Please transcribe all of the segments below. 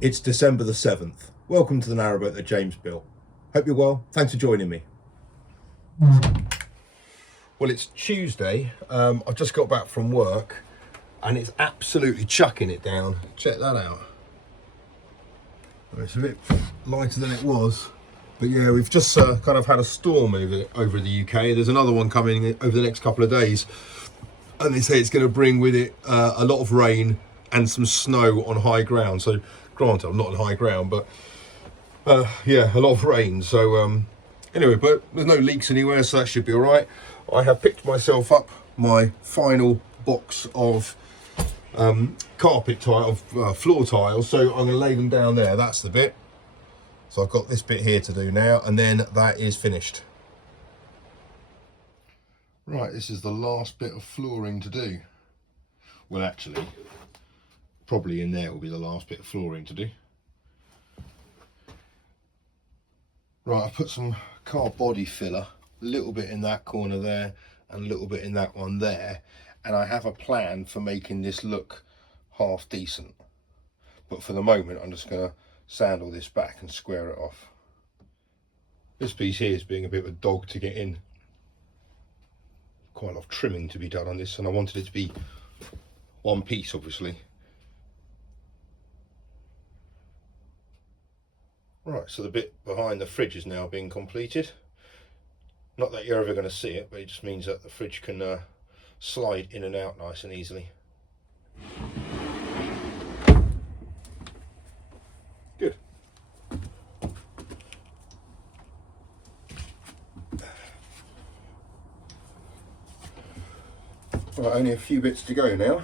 It's December the 7th. Welcome to the Narrowboat that James built. Hope you're well. Thanks for joining me. Well, it's Tuesday. I've just got back from work and it's absolutely chucking it down. Check that out. It's a bit lighter than it was. But yeah, we've just kind of had a storm over the UK. There's another one coming over the next couple of days. And they say it's going to bring with it a lot of rain and some snow on high ground. So granted, I'm not on high ground, but yeah, a lot of rain. So anyway, but there's no leaks anywhere, so that should be all right. I have picked myself up my final box of carpet tile, floor tiles. So I'm going to lay them down there. That's the bit. So I've got this bit here to do now, and then that is finished. Right, this is the last bit of flooring to do. Well, actually, probably in there will be the last bit of flooring to do. Right, I've put some car body filler, a little bit in that corner there and a little bit in that one there, and I have a plan for making this look half decent. But for the moment, I'm just going to sand all this back and square it off. This piece here is being a bit of a dog to get in. Quite a lot of trimming to be done on this, and I wanted it to be one piece, obviously. Right, so the bit behind the fridge is now being completed. Not that you're ever going to see it, but it just means that the fridge can slide in and out nice and easily. Good. Right, only a few bits to go now.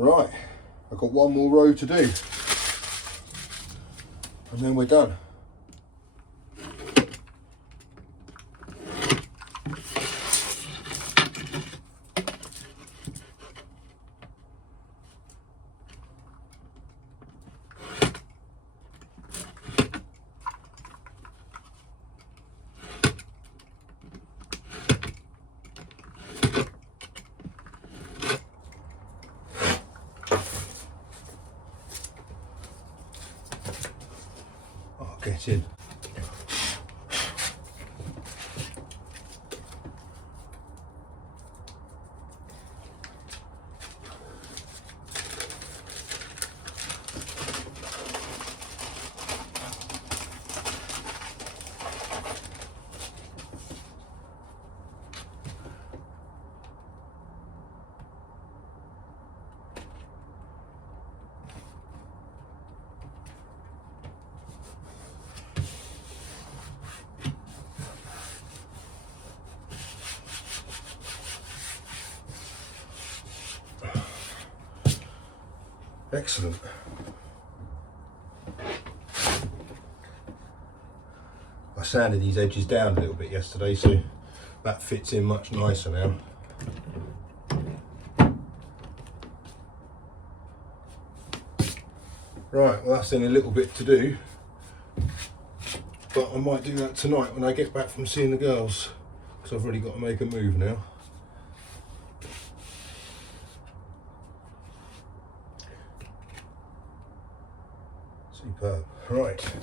Right, I've got one more row to do, and then we're done. Get in. Excellent. I sanded these edges down a little bit yesterday, so that fits in much nicer now. Right, well that's then a little bit to do, but I might do that tonight when I get back from seeing the girls, because I've really got to make a move now. Superb. Right,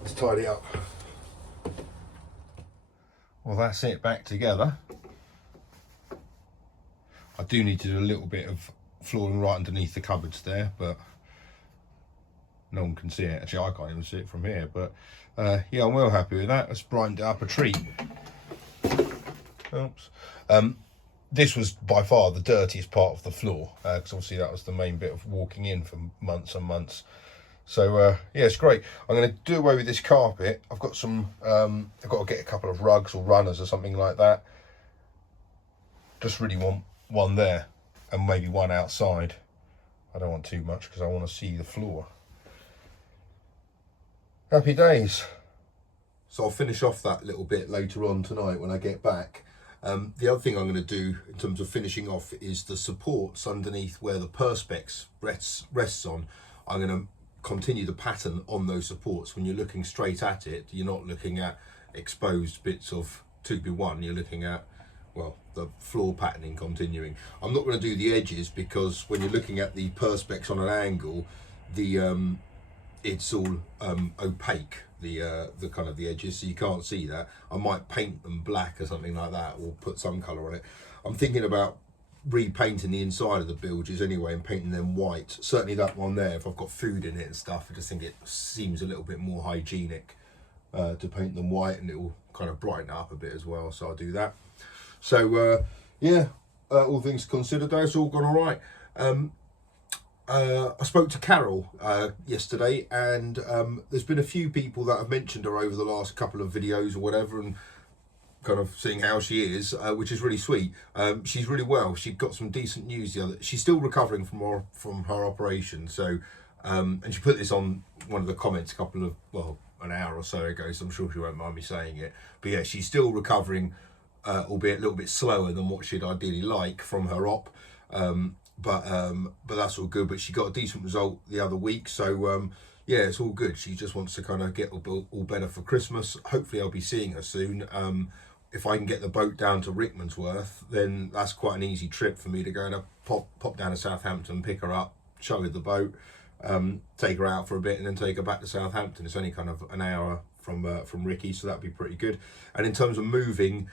let's tidy up. Well, that's it back together. I do need to do a little bit of flooring right underneath the cupboards there, but no one can see it. Actually, I can't even see it from here, but yeah, I'm well happy with that. Let's brighten it up a treat. Oops. This was by far the dirtiest part of the floor, because obviously that was the main bit of walking in for months and months. So yeah, it's great. I'm going to do away with this carpet. I've got some, I've got to get a couple of rugs or runners or something like that. Just really want one there and maybe one outside. I don't want too much because I want to see the floor. Happy days. So I'll finish off that little bit later on tonight when I get back. The other thing I'm going to do in terms of finishing off is the supports underneath where the perspex rests on. I'm going to continue the pattern on those supports. When you're looking straight at it, you're not looking at exposed bits of 2B1, you're looking at, well, the floor patterning continuing. I'm not going to do the edges because when you're looking at the perspex on an angle, the it's all opaque, the kind of the edges, so you can't see that. I might paint them black or something like that, or put some colour on it. I'm thinking about repainting the inside of the bilges anyway and painting them white. Certainly that one there, if I've got food in it and stuff, I just think it seems a little bit more hygienic to paint them white, and it will kind of brighten it up a bit as well, so I'll do that. So yeah, all things considered though, it's all gone all right. I spoke to Carol yesterday, and there's been a few people that have mentioned her over the last couple of videos or whatever, and kind of seeing how she is, which is really sweet. She's really well. She got some decent news the other. She's still recovering from her operation. So, and she put this on one of the comments a couple of, well, an hour or so ago. So I'm sure she won't mind me saying it. But yeah, she's still recovering, albeit a little bit slower than what she'd ideally like from her op. But that's all good. But she got a decent result the other week. So yeah, it's all good. She just wants to kind of get all better for Christmas. Hopefully I'll be seeing her soon. If I can get the boat down to Rickmansworth, then that's quite an easy trip for me to go and pop down to Southampton, pick her up, show her the boat, take her out for a bit, and then take her back to Southampton. It's only kind of an hour from Ricky, so that'd be pretty good. And in terms of moving,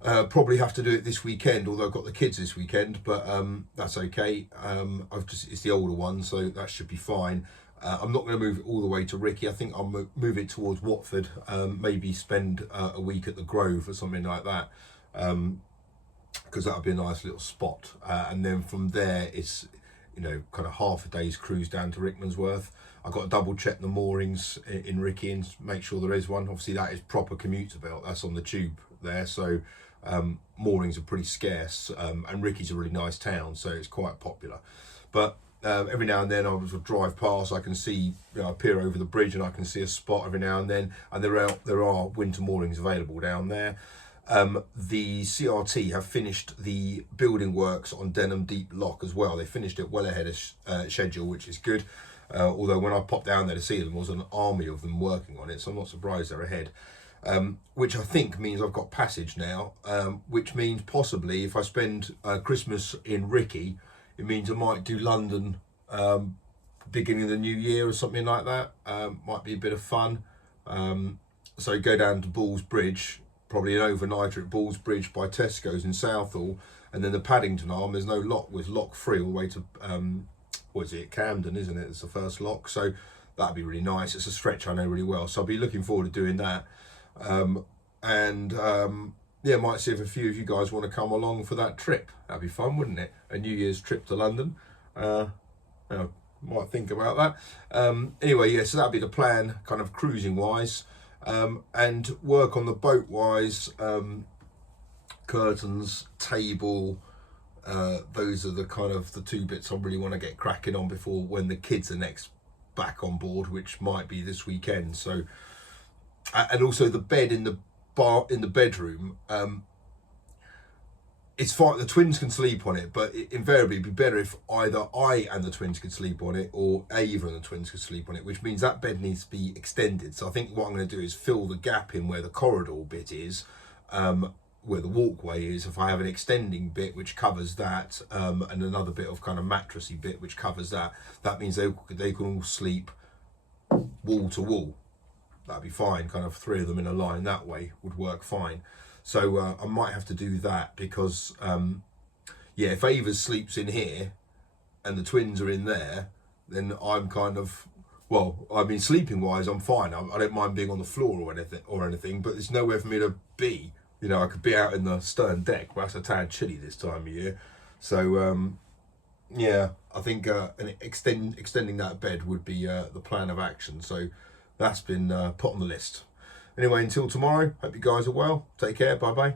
probably have to do it this weekend, although I've got the kids this weekend, but that's okay. It's the older one, so that should be fine. I'm not going to move it all the way to Ricky. I think I'll move it towards Watford, maybe spend a week at the Grove or something like that, because that would be a nice little spot. And then from there, it's, you know, kind of half a day's cruise down to Rickmansworth. I've got to double check the moorings in Ricky and make sure there is one. Obviously, that is proper commuter belt. That's on the tube there, so moorings are pretty scarce. And Ricky's a really nice town, so it's quite popular. But every now and then I will drive past, I can see, you know, I peer over the bridge and I can see a spot every now and then, and there are winter moorings available down there. The CRT have finished the building works on Denham Deep Lock as well. They finished it well ahead of schedule, which is good. Although when I popped down there to see them, there was an army of them working on it, so I'm not surprised they're ahead. Which I think means I've got passage now, which means possibly if I spend Christmas in Ricky, it means I might do London beginning of the new year or something like that. Might be a bit of fun. So go down to Balls Bridge, probably an overnighter at Balls Bridge by Tesco's in Southall, and then the Paddington arm, there's no lock, with lock free all the way to, what is it, Camden, isn't it? It's the first lock, so that'd be really nice. It's a stretch I know really well, so I'll be looking forward to doing that. Yeah, might see if a few of you guys want to come along for that trip. That'd be fun, wouldn't it? A New Year's trip to London. Might think about that. Anyway, yeah, so that'd be the plan, kind of cruising wise, and work on the boat wise. Curtains, table. Those are the kind of the two bits I really want to get cracking on before when the kids are next back on board, which might be this weekend. So, and also the bed in the bedroom, it's fine, the twins can sleep on it, but invariably it'd be better if either I and the twins could sleep on it, or Ava and the twins could sleep on it, which means that bed needs to be extended. So I think what I'm going to do is fill the gap in where the corridor bit is, where the walkway is. If I have an extending bit which covers that, and another bit of kind of mattressy bit which covers that, that means they can all sleep wall to wall. That'd be fine. Kind of three of them in a line that way would work fine. So I might have to do that because, yeah, if Ava sleeps in here and the twins are in there, then I'm kind of well, I mean, sleeping wise, I'm fine. I don't mind being on the floor or anything, but there's nowhere for me to be. You know, I could be out in the stern deck, but that's a tad chilly this time of year. So yeah, I think extending that bed would be the plan of action. So that's been put on the list. Anyway, until tomorrow, hope you guys are well. Take care. Bye bye.